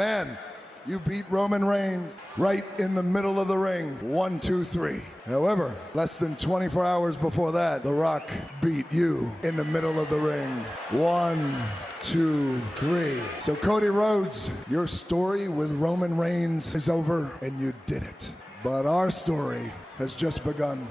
Man, you beat Roman Reigns right in the middle of the ring. 1, 2, 3. However, less than 24 hours before that, The Rock beat you in the middle of the ring. 1, 2, 3. So Cody Rhodes, your story with Roman Reigns is over and you did it. But our story has just begun.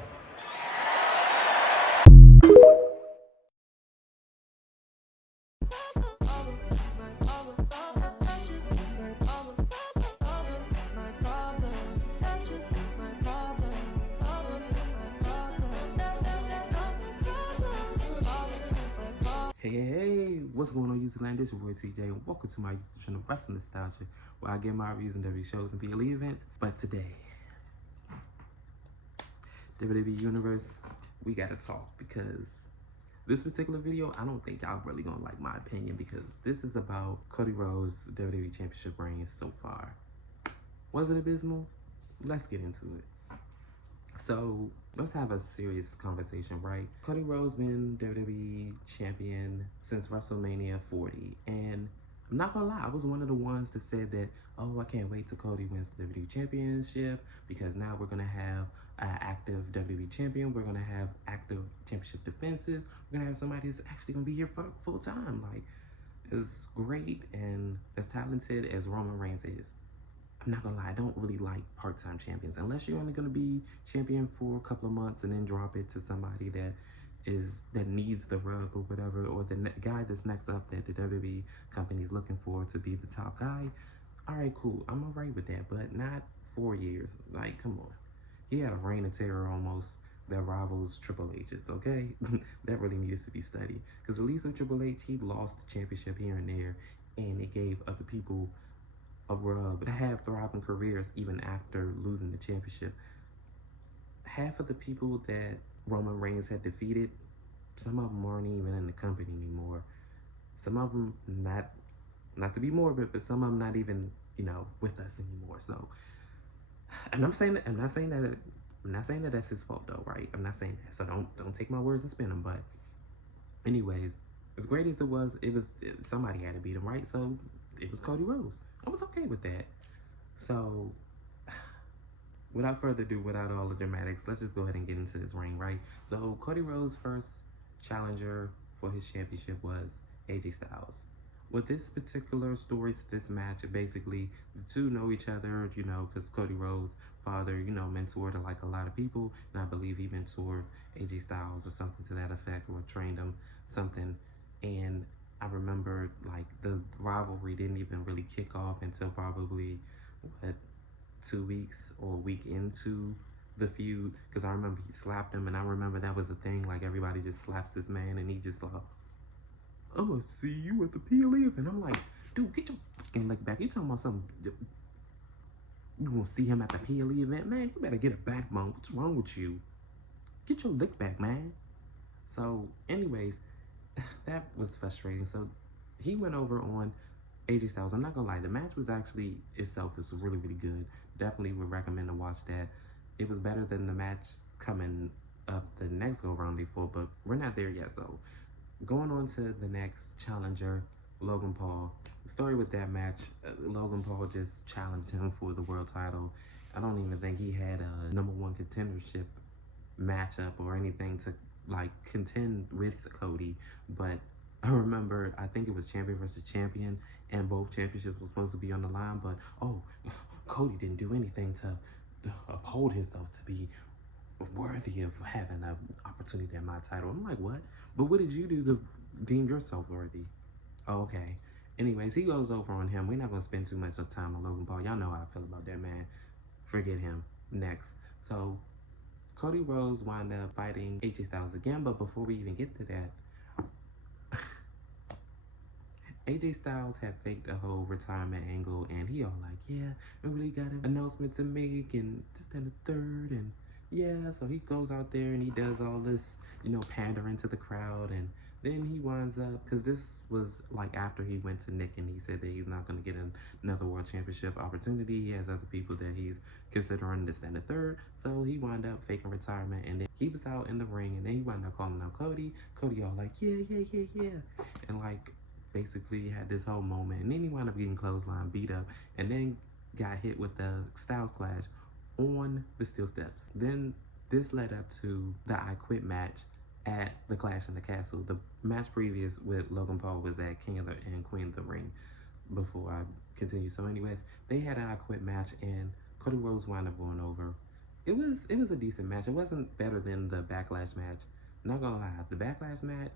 Hey, what's going on, YouTube land? This is your boy TJ, and welcome to my YouTube channel, Wrestling Nostalgia, where I get my reviews on WWE shows and PLE events. But today, WWE Universe, we gotta talk, because this particular video, I don't think y'all really gonna like my opinion, because this is about Cody Rhodes' WWE Championship reign so far. Was it abysmal? Let's get into it. So, let's have a serious conversation, right? Cody Rhodes been WWE champion since WrestleMania 40, and I'm not gonna lie, I was one of the ones that said that, oh, I can't wait till Cody wins the WWE Championship, because now we're gonna have an active WWE champion, we're gonna have active championship defenses, we're gonna have somebody that's actually gonna be here for full time. Like, as great and as talented as Roman Reigns is, I'm not gonna lie, I don't really like part-time champions, unless you're only gonna be champion for a couple of months and then drop it to somebody that needs the rub or whatever, or the guy that's next up that the WWE company is looking for to be the top guy. All right, cool, I'm all right with that, but not 4 years. Like, come on. He had a reign of terror almost that rivals Triple H's, okay? That really needs to be studied, because at least with Triple H, he lost the championship here and there, and it gave other people a rub to have thriving careers even after losing the championship. Half of the people that Roman Reigns had defeated, some of them aren't even in the company anymore. Some of them not to be morbid, but some of them not even, with us anymore. So, and I'm not saying that that's his fault though, right? I'm not saying that. So don't take my words and spin them. But anyways, as great as it was somebody had to beat him, right? So it was Cody Rhodes. I was okay with that. So, without further ado, without all the dramatics, let's just go ahead and get into this ring, right? So, Cody Rhodes' first challenger for his championship was AJ Styles. With this particular story to this match, basically, the two know each other, because Cody Rhodes' father, mentored like a lot of people, and I believe he mentored AJ Styles or something to that effect, or trained him something. And I remember, like, the rivalry didn't even really kick off until probably, 2 weeks or a week into the feud, because I remember he slapped him, and I remember that was a thing, like, everybody just slaps this man, and he just like, I'm gonna see you at the PLE, and I'm like, dude, get your fucking leg back. You talking about something? You gonna see him at the PLE event? Man, you better get a backbone. What's wrong with you? Get your lick back, man. So, anyways, that was frustrating. So, he went over on AJ Styles. I'm not gonna lie, the match was actually itself is really, really good. Definitely would recommend to watch that. It was better than the match coming up the next go round before, but we're not there yet. So, going on to the next challenger, Logan Paul. The story with that match, Logan Paul just challenged him for the world title. I don't even think he had a #1 contendership matchup or anything to like contend with Cody, but I remember, I think it was champion versus champion, and both championships were supposed to be on the line, but Cody didn't do anything to uphold himself to be worthy of having an opportunity at my title. I'm like, what? But what did you do to deem yourself worthy? Oh, okay. Anyways, he goes over on him. We're not going to spend too much time on Logan Paul. Y'all know how I feel about that man. Forget him. Next. So, Cody Rhodes wound up fighting AJ Styles again, but before we even get to that, AJ Styles had faked a whole retirement angle, and he all like, yeah, I really got an announcement to make, and this, and the third, and yeah, so he goes out there and he does all this, pandering to the crowd, and then he winds up, because this was like after he went to Nick and he said that he's not going to get another world championship opportunity. He has other people that he's considering this, and the third, so he wound up faking retirement, and then he was out in the ring, and then he wound up calling out Cody all like, yeah, and like, basically had this whole moment, and then he wound up getting clothesline, beat up, and then got hit with the Styles Clash on the steel steps. Then this led up to the I Quit match at the Clash in the Castle. The match previous with Logan Paul was at King of the and Queen of the Ring. Before I continue, so anyways, they had an I Quit match, and Cody Rhodes wound up going over. It was a decent match. It wasn't better than the Backlash match. Not gonna lie, the Backlash match,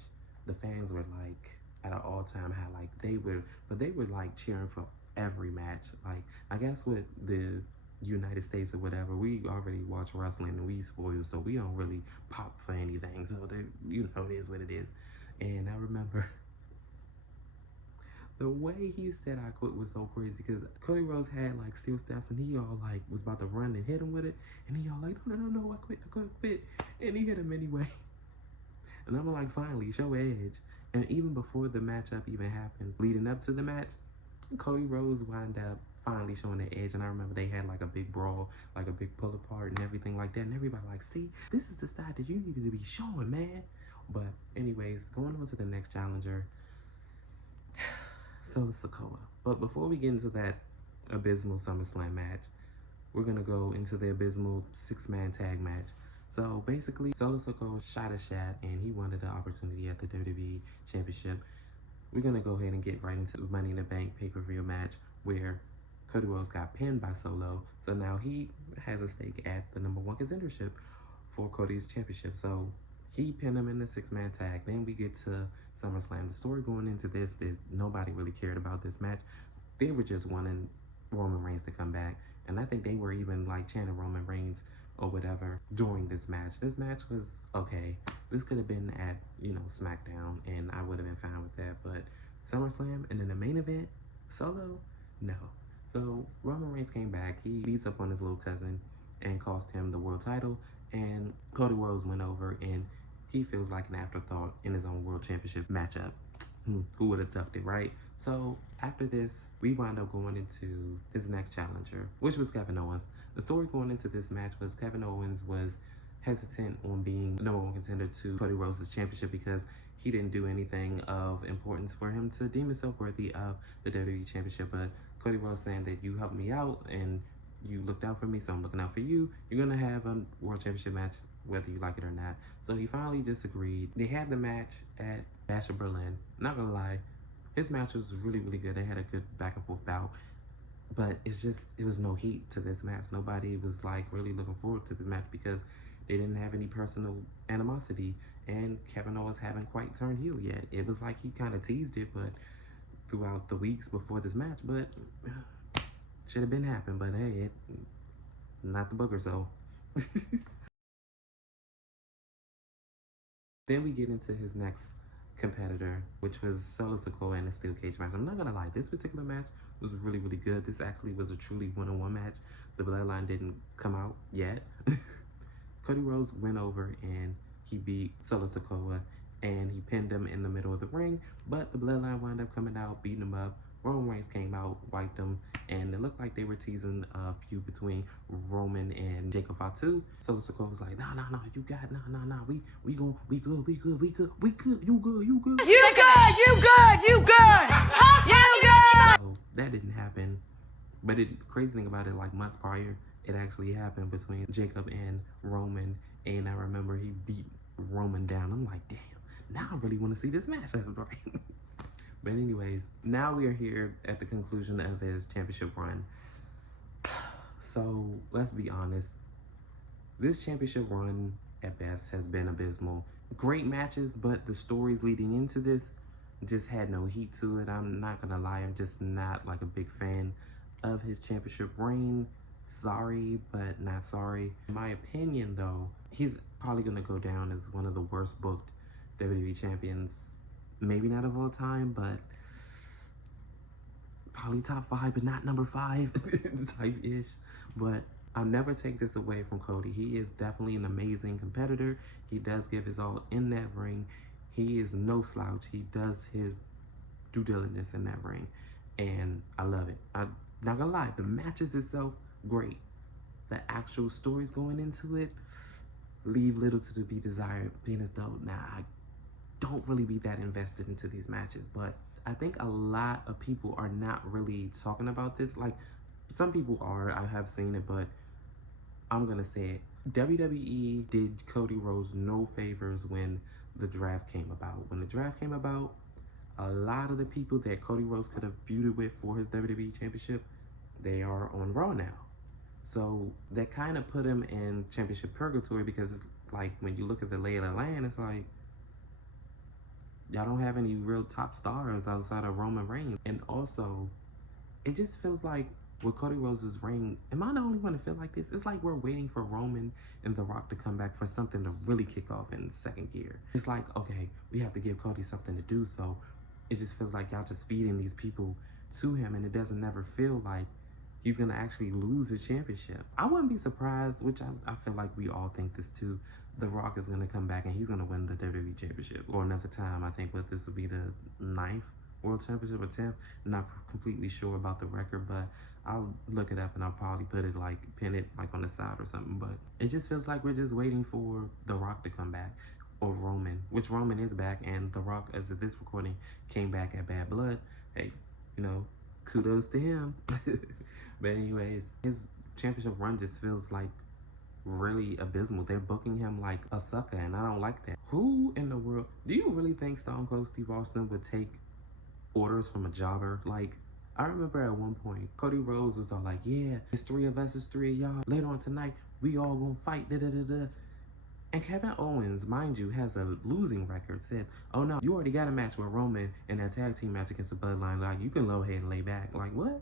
the fans were like at an all-time high. Like they were like cheering for every match. Like I guess with the United States or whatever, we already watch wrestling and we spoiled, so we don't really pop for anything. So they, it is what it is. And I remember the way he said I quit was so crazy, because Cody Rhodes had like steel steps and he all like was about to run and hit him with it, and he all like, no, I quit, and he hit him anyway. And I'm like, finally, show edge. And even before the matchup even happened, leading up to the match, Cody Rhodes wound up finally showing the edge. And I remember they had like a big brawl, like a big pull apart and everything like that. And everybody like, see, this is the side that you needed to be showing, man. But anyways, going on to the next challenger, Solo Sikoa. But before we get into that abysmal SummerSlam match, we're gonna go into the abysmal 6-man tag match. So basically, Solo Sikoa shot a shot and he wanted the opportunity at the WWE Championship. We're gonna go ahead and get right into the Money in the Bank pay-per-view match, where Cody Rhodes got pinned by Solo. So now he has a stake at the #1 contendership for Cody's championship. So he pinned him in the 6-man tag. Then we get to SummerSlam. The story going into this is nobody really cared about this match. They were just wanting Roman Reigns to come back. And I think they were even like chanting Roman Reigns or whatever during this match. This match was okay. This could have been at, SmackDown, and I would have been fine with that. But SummerSlam and then the main event, Solo, no. So Roman Reigns came back. He beats up on his little cousin and cost him the world title. And Cody Rhodes went over, and he feels like an afterthought in his own world championship matchup. Who would have thought it, right? So after this, we wound up going into his next challenger, which was Kevin Owens. The story going into this match was Kevin Owens was hesitant on being the #1 contender to Cody Rhodes' championship because he didn't do anything of importance for him to deem himself worthy of the WWE Championship. But Cody Rhodes saying that you helped me out and you looked out for me, so I'm looking out for you. You're going to have a World Championship match whether you like it or not. So he finally just agreed. They had the match at Bash of Berlin. Not going to lie, his match was really, really good. They had a good back and forth bout. But it was no heat to this match. Nobody was like really looking forward to this match because they didn't have any personal animosity. And Kevin Owens haven't quite turned heel yet. It was like he kind of teased it, but throughout the weeks before this match, but should have been happened. But hey, not the booger, so. Then we get into his next competitor, which was Solo Sikoa in a steel cage match. I'm not gonna lie, this particular match was really, really good. This actually was a truly one-on-one match. The bloodline didn't come out yet. Cody Rhodes went over and he beat Solo Sikoa and he pinned him in the middle of the ring, but the bloodline wound up coming out, beating him up. Roman Reigns came out, wiped him, and it looked like they were teasing a feud between Roman and Jacob Fatu. Solo Sikoa was like, nah, you got, we good, you good. So that didn't happen. But the crazy thing about it, like months prior, it actually happened between Jacob and Roman, and I remember he beat Roman down. I'm like, damn, now I really want to see this match. Right? But anyways, now we are here at the conclusion of his championship run. So let's be honest, this championship run at best has been abysmal. Great matches, but the stories leading into this just had no heat to it. I'm not gonna lie, I'm just not like a big fan of his championship reign. Sorry, but not sorry. In my opinion though, he's probably gonna go down as one of the worst booked WWE champions. Maybe not of all time, but probably top 5, but not number 5 type-ish. But I'll never take this away from Cody. He is definitely an amazing competitor. He does give his all in that ring. He is no slouch. He does his due diligence in that ring. And I love it. I'm not gonna lie, the matches itself, great. The actual stories going into it, leave little to be desired. Being as though, I don't really be that invested into these matches, but I think a lot of people are not really talking about this. Like, some people are, I have seen it, but I'm gonna say it. WWE did Cody Rhodes no favors when the draft came about. When the draft came about, a lot of the people that Cody Rhodes could have feuded with for his WWE Championship, they are on Raw now. So that kind of put him in championship purgatory, because it's like, when you look at the lay of the land, it's like, y'all don't have any real top stars outside of Roman Reigns. And also, it just feels like with Cody Rhodes' reign, am I the only one to feel like this? It's like we're waiting for Roman and The Rock to come back for something to really kick off in second gear. It's like, okay, we have to give Cody something to do, so it just feels like y'all just feeding these people to him, and it doesn't never feel like he's gonna actually lose his championship. I wouldn't be surprised, which I feel like we all think this too, The Rock is gonna come back and he's gonna win the WWE Championship or another time. I think what this will be the 9th World Championship or 10th. Not completely sure about the record, but I'll look it up and I'll probably put it, like, pin it like on the side or something. But it just feels like we're just waiting for The Rock to come back, or Roman, which Roman is back, and The Rock, as of this recording, came back at Bad Blood. Hey, you know, kudos to him. But anyways, his championship run just feels like really abysmal. They're booking him like a sucker, and I don't like that. Who in the world, do you really think Stone Cold Steve Austin would take orders from a jobber? Like, I remember at one point, Cody Rhodes was all like, yeah, it's 3 of us, it's 3 of y'all. Later on tonight, we all gonna fight, da-da-da-da. And Kevin Owens, mind you, has a losing record, said, oh no, you already got a match with Roman in that tag team match against the Bloodline. Like, you can go ahead and lay back. Like, what?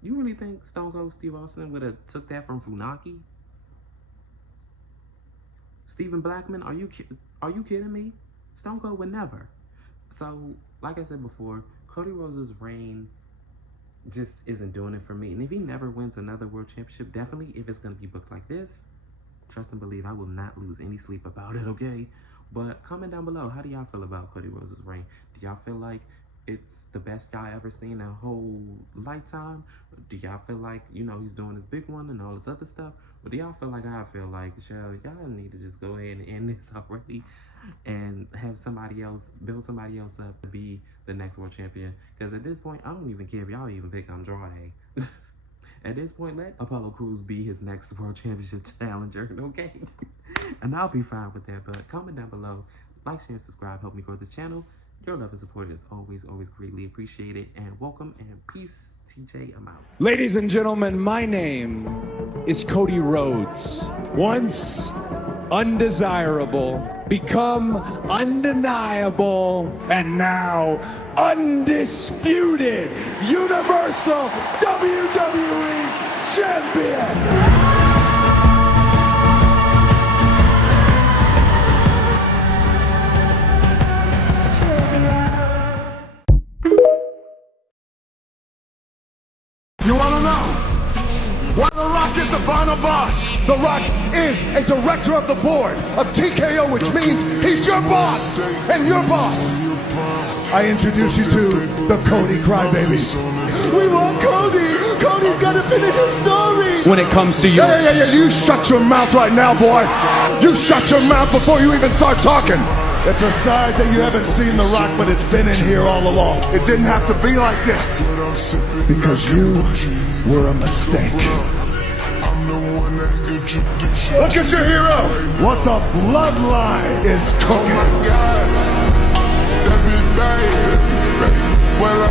You really think Stone Cold Steve Austin would have took that from Funaki? Stephen Blackman, are you kidding me? Stone Cold would never. So, like I said before, Cody Rhodes' reign just isn't doing it for me. And if he never wins another world championship, definitely, if it's going to be booked like this, trust and believe I will not lose any sleep about it, okay? But comment down below, how do y'all feel about Cody Rhodes' reign? Do y'all feel like it's the best y'all ever seen in a whole lifetime? Do y'all feel like, you know, he's doing his big one and all this other stuff? Or do y'all feel like I feel like, y'all need to just go ahead and end this already and have somebody else, build somebody else up to be the next world champion? Because at this point, I don't even care if y'all even pick Andrade. At this point, let Apollo Crews be his next world championship challenger, okay? And I'll be fine with that. But comment down below, like, share, and subscribe, help me grow this channel. Your love and support is always, always greatly appreciated. And welcome and peace. TJ, I'm out. Ladies and gentlemen, my name is Cody Rhodes. Once undesirable, become undeniable, and now undisputed Universal WWE Champion. You want to know why The Rock is the final boss? The Rock is a director of the board of TKO, which means he's your boss and your boss. I introduce you to the Cody Crybabies. We want Cody. Cody's got to finish his story. When it comes to you, Yeah. You shut your mouth right now, boy. You shut your mouth before you even start talking. It's a side that you haven't seen The Rock, but it's been in here all along. It didn't have to be like this, because you were a mistake. Look at your hero. What the bloodline is cooking. Oh my God, that be baby. Well,